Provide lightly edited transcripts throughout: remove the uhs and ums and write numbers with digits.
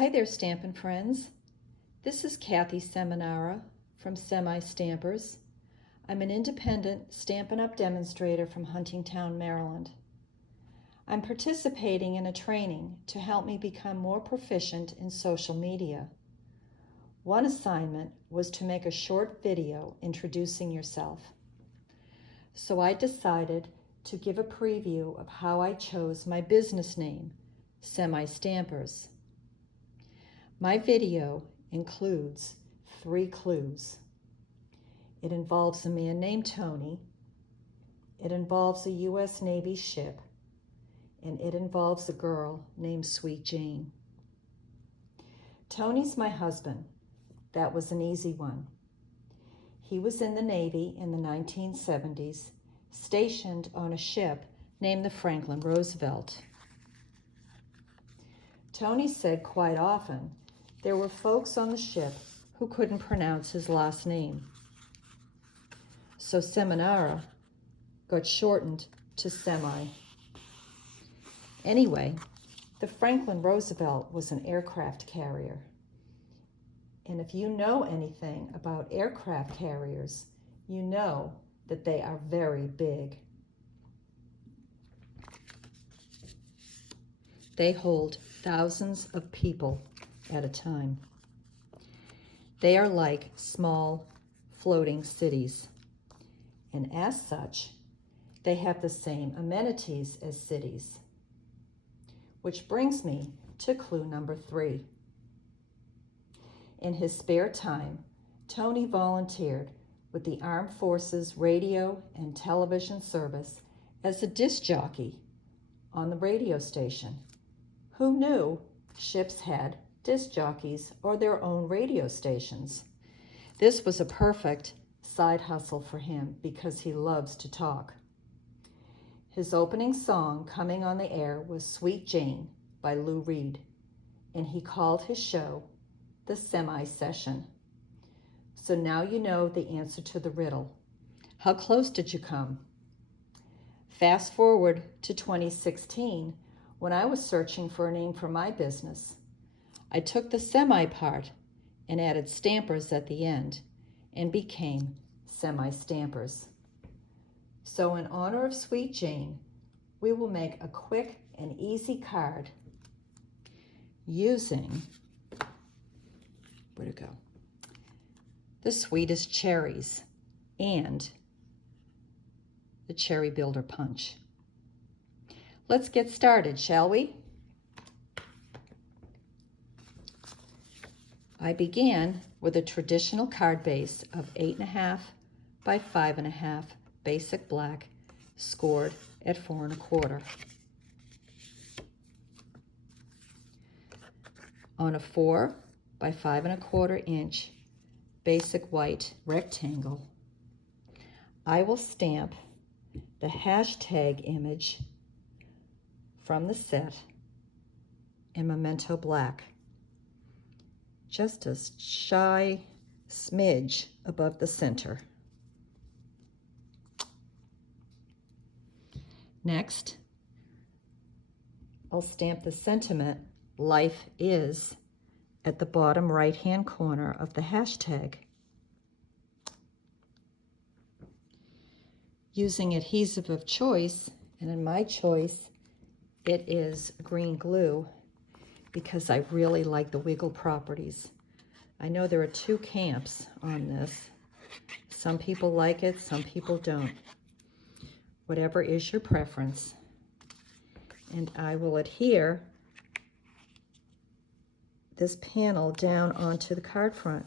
Hi there, Stampin' friends. This is Kathy Seminara from Semistampers. I'm an independent Stampin' Up! Demonstrator from Huntingtown, Maryland. I'm participating in a training to help me become more proficient in social media. One assignment was to make a short video introducing yourself. So I decided to give a preview of how I chose my business name, Semistampers. My video includes 3 clues. It involves a man named Tony, it involves a U.S. Navy ship, and it involves a girl named Sweet Jane. Tony's my husband. That was an easy one. He was in the Navy in the 1970s, stationed on a ship named the Franklin Roosevelt. Tony said quite often there were folks on the ship who couldn't pronounce his last name. So Seminara got shortened to Semi. Anyway, the Franklin Roosevelt was an aircraft carrier. And if you know anything about aircraft carriers, you know that they are very big. They hold thousands of people at a time. They are like small floating cities. And as such, they have the same amenities as cities. Which brings me to clue number 3. In his spare time, Tony volunteered with the Armed Forces Radio and Television Service as a disc jockey on the radio station. Who knew ships had disc jockeys or their own radio stations? This was a perfect side hustle for him because he loves to talk. His opening song coming on the air was Sweet Jane by Lou Reed, and he called his show The Semi-Session. So now you know the answer to the riddle. How close did you come? Fast forward to 2016, when I was searching for a name for my business. I took the semi part and added stampers at the end and became Semistampers. So in honor of Sweet Jane, we will make a quick and easy card using, where'd it go? The sweetest cherries and the cherry builder punch. Let's get started, shall we? I began with a traditional card base of 8.5 by 5.5 basic black, scored at 4 1/4. On a 4 by 5 1/4 inch basic white rectangle, I will stamp the hashtag image from the set in Memento Black, just a shy smidge above the center. Next, I'll stamp the sentiment, "Life is," at the bottom right-hand corner of the hashtag. Using adhesive of choice, and in my choice, it is green glue, because I really like the wiggle properties. I know there are 2 camps on this. Some people like it, some people don't. Whatever is your preference. And I will adhere this panel down onto the card front.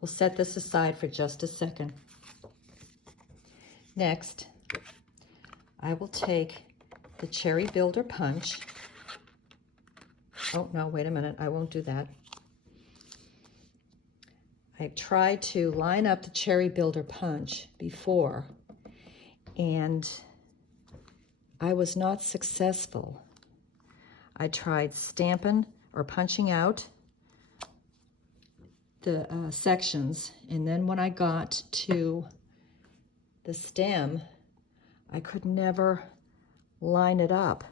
We'll set this aside for just a second. Next, I will take the cherry builder punch. Oh, no, wait a minute, I won't do that. I tried to line up the cherry builder punch before, and I was not successful. I tried stamping or punching out the sections, and then when I got to the stem, I could never line it up.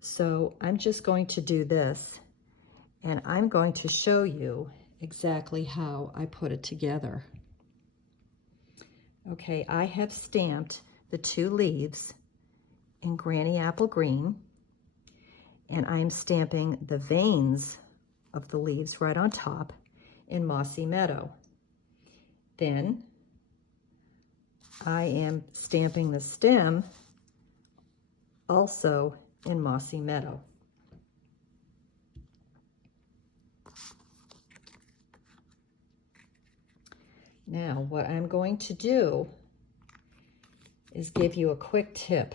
So I'm just going to do this, and I'm going to show you exactly how I put it together. Okay, I have stamped the 2 leaves in Granny Apple Green, and I'm stamping the veins of the leaves right on top in Mossy Meadow. Then I am stamping the stem also in Mossy Meadow. Now, what I'm going to do is give you a quick tip.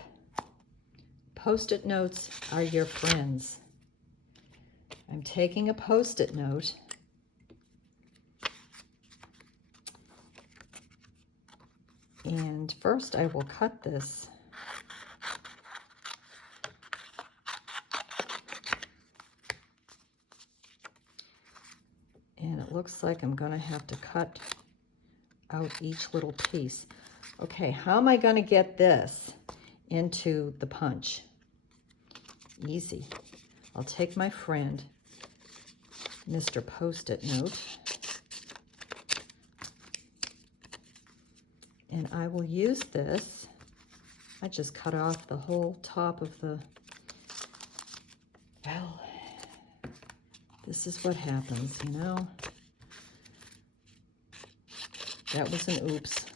Post-it notes are your friends. I'm taking a Post-it note and first I will cut this. And it looks like I'm going to have to cut out each little piece. Okay, how am I going to get this into the punch? Easy. I'll take my friend, Mr. Post-it Note, and I will use this. I just cut off the whole top of the, well, this is what happens, you know. That was an oops.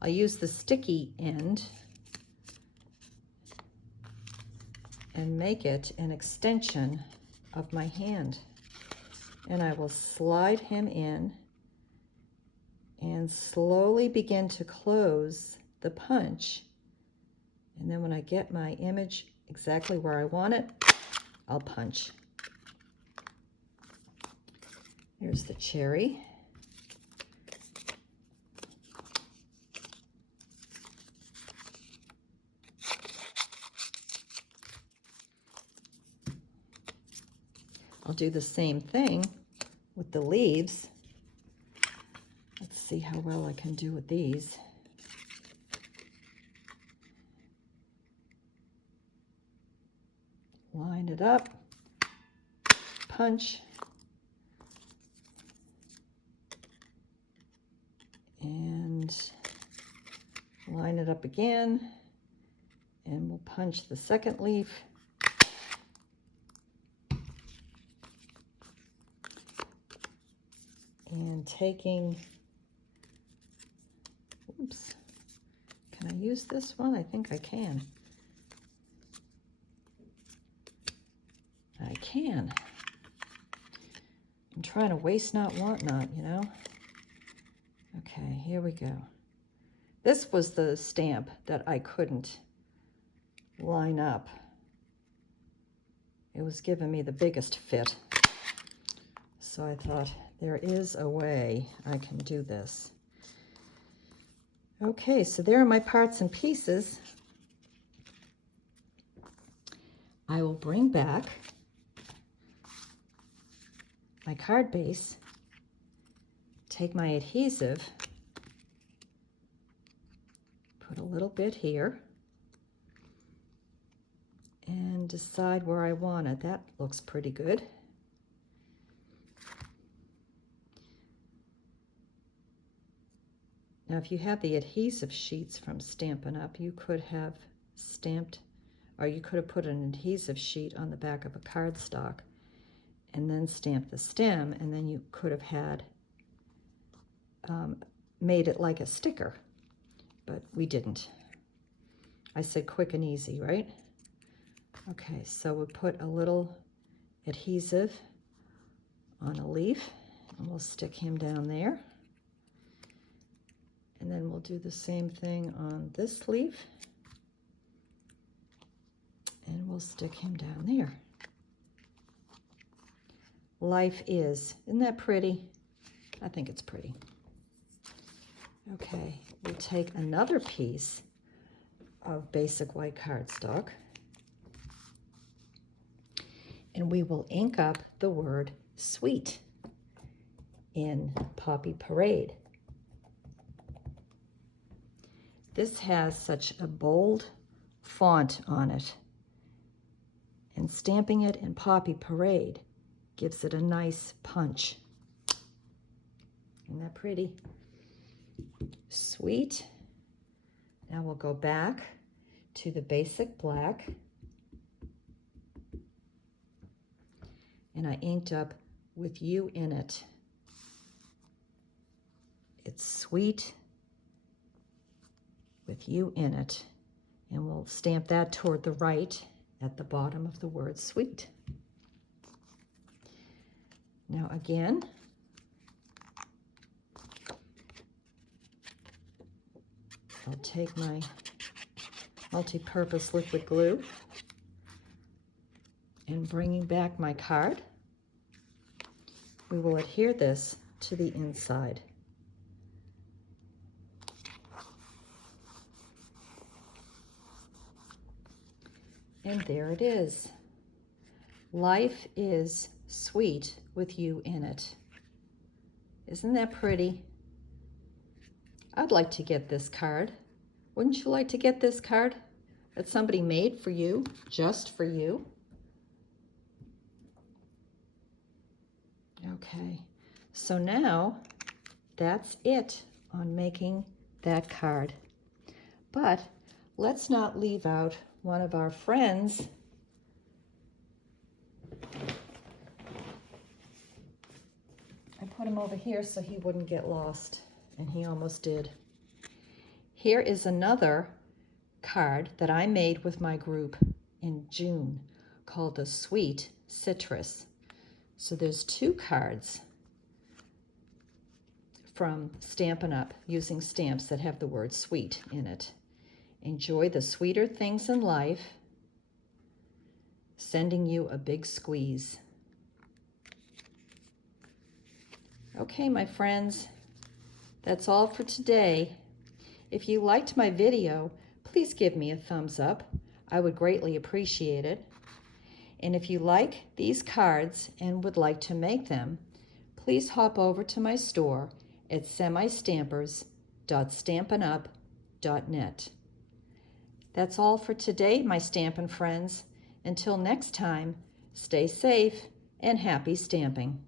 I'll use the sticky end and make it an extension of my hand. And I will slide him in and slowly begin to close the punch. And then when I get my image exactly where I want it, I'll punch. Here's the cherry. I'll do the same thing with the leaves. Let's see how well I can do with these. Line it up, punch, and line it up again, and we'll punch the second leaf. And taking, oops, can I use this one? I think I can. I can. I'm trying to waste not, want not, you know? Okay, here we go. This was the stamp that I couldn't line up. It was giving me the biggest fit. So I thought, there is a way I can do this. Okay, so there are my parts and pieces. I will bring back my card base, take my adhesive, put a little bit here, and decide where I want it. That looks pretty good. Now, if you have the adhesive sheets from Stampin' Up, you could have stamped, or you could have put an adhesive sheet on the back of a cardstock and then stamped the stem, and then you could have had made it like a sticker, but we didn't. I said quick and easy, right? Okay, so we'll put a little adhesive on a leaf, and we'll stick him down there. And then we'll do the same thing on this leaf, and we'll stick him down there. Life is. Isn't that pretty? I think it's pretty. Okay, we'll take another piece of basic white cardstock, and we will ink up the word sweet in Poppy Parade. This has such a bold font on it, and stamping it in Poppy Parade gives it a nice punch. Isn't that pretty? Sweet. Now we'll go back to the basic black, and I inked up with you in it. It's sweet with you in it, and we'll stamp that toward the right at the bottom of the word sweet. Now again, I'll take my multi-purpose liquid glue and bringing back my card, we will adhere this to the inside. And there it is. Life is sweet with you in it. Isn't that pretty? I'd like to get this card. Wouldn't you like to get this card that somebody made for you, just for you? Okay, so now that's it on making that card. But let's not leave out one of our friends. I put him over here so he wouldn't get lost, and he almost did. Here is another card that I made with my group in June called the Sweet Citrus. So there's 2 cards from Stampin' Up! Using stamps that have the word sweet in it. Enjoy the sweeter things in life. Sending you a big squeeze. Okay, my friends, that's all for today. If you liked my video, please give me a thumbs up. I would greatly appreciate it. And if you like these cards and would like to make them, please hop over to my store at semistampers.stampinup.net. That's all for today, my Stampin' friends. Until next time, stay safe and happy stamping.